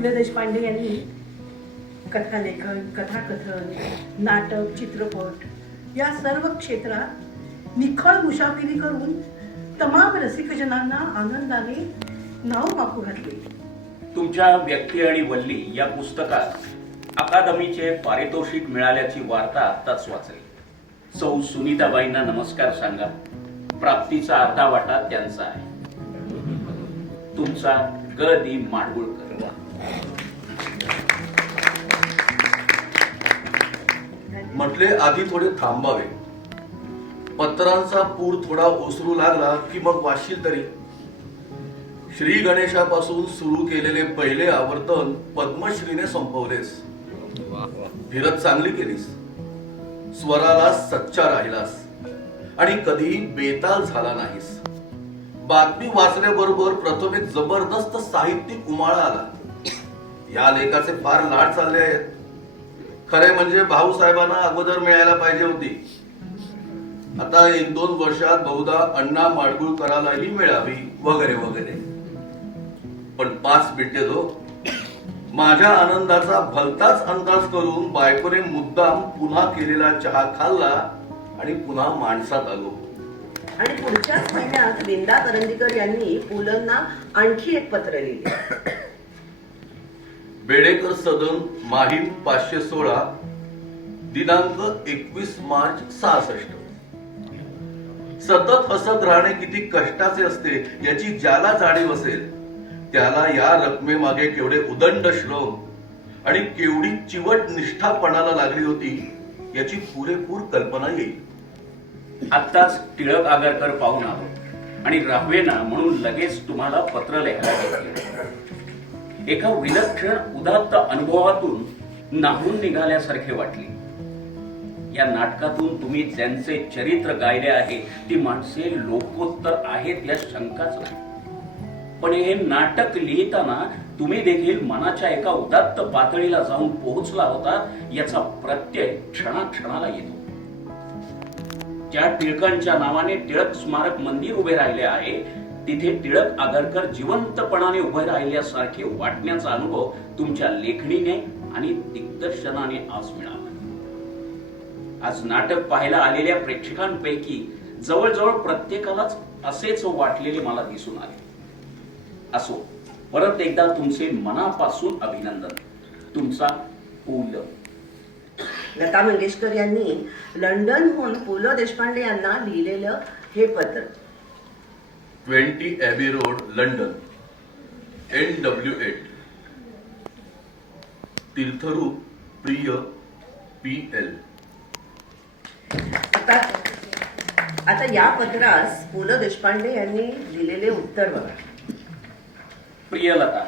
पु ल देशपांडे यांनी कथालेखन कथाकथन नाटक चित्रपट या सर्व क्षेत्रात निखळ मुसाफिरी करून तमाम रसिकजनांना आनंदाने नाव माकू घातले. तुमच्या व्यक्ती आणि वल्ली या पुस्तकात अकादमीचे पारितोषिक मिळाल्याची वार्ता आत्ताच वाचली. सौ सुनीताबाईंना नमस्कार सांगा. प्राप्तीचा अर्धा वाटा त्यांचा आहे. तुमचा ग दी माडगुळकर. म्हटले आधी थोडे थांबावे. पत्रांचा पूर थोडा ओसरू लागला की मग वाशील तरी. श्री गणेशापासून सुरू केलेले पहिले आवर्तन पद्मश्रीने संपवलेस. फिरत चांगली केलीस. स्वराला सच्चा राहिलास. आणि कधीही बेताल झाला नाहीस. बातमी वाचल्याबरोबर प्रथम एक जबरदस्त साहित्यिक उमाळा आला. या लेखाचे फार लाट चालले आहेत. खरे म्हणजे भाऊ साहेबांना अगोदर मिळायला पाहिजे होती. आता एक दोन वर्षात बहुधा अण्णा माडगुळकरालाही मिळावी वगैरे वगैरे. पण पाच मिनिटे जो माझ्या आनंदाचा भलताच अंदाज करून बायकोने मुद्दाम पुन्हा केलेला चहा खाल्ला आणि पुन्हा माणसात आलो. आणि पुढच्याच महिन्यात विंदा करंदीकर यांनी पुलंना आणखी एक पत्र लिहिले. बेडेकर सदन माहीम पाचशे सोळा दिनांक एकवीस मार्च सहासष्ट. सतत हसत राहणे किती कष्टाचे असते याची ज्याला जाणीव असेल त्याला या रकमेमागे केवढे उदंड श्रम आणि केवढी चिवट निष्ठापणाला लागली होती याची पुरेपूर कल्पना येईल. आत्ताच टिळक आगरकर पाहून आलो आणि राहवेना म्हणून लगेच तुम्हाला पत्र लिहायला एका विलक्षण उदात्त अनुभवातून नाहून निघाल्यासारखे वाटले. या नाटकातून तुम्ही ज्यांचे चरित्र गायले आहे ती माणसे लोकोत्तर आहेत या शंकाच. नाही पण हे नाटक लिहिताना तुम्ही देखील मनाच्या एका उदात्त पातळीला जाऊन पोहोचला होता याचा प्रत्यय क्षणाक्षणाला येतो. ज्या टिळकांच्या नावाने टिळक स्मारक मंदिर उभे राहिले आहे तिथे टिळक आगरकर जिवंतपणाने उभे राहिल्यासारखे वाटण्याचा अनुभव तुमच्या लेखणीने आणि दिग्दर्शनाने आज मिळाला. आज नाटक पाहायला आलेल्या प्रेक्षकांपैकी जवळजवळ प्रत्येकालाच असेच वाटलेले मला दिसून आले. असो परत एकदा तुमचे मनापासून अभिनंदन. तुमचा पु ल. लता मंगेशकर यांनी लंडनहून पु ल देशपांडे यांना लिहिलेलं हे पत्र. Twenty Abbey road London N W eight तीर्थरूप प्रिय पी एल आता आता या पत्रास पु ल देशपांडे यांनी दिलेले उत्तर बघा. प्रियलता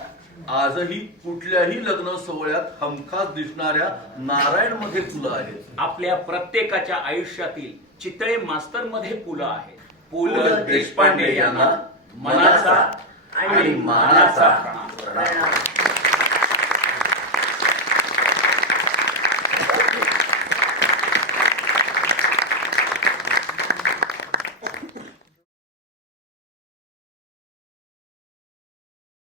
आजही कुठल्याही लग्न सोहळ्यात हमखास दिसणाऱ्या नारायणमध्ये फुलं आहेत. आपल्या प्रत्येकाच्या आयुष्यातील चितळे मास्तरमध्ये पुलं आहेत. पु ल देशपांडे यांना मनाचा आणि मानाचा प्रणाम.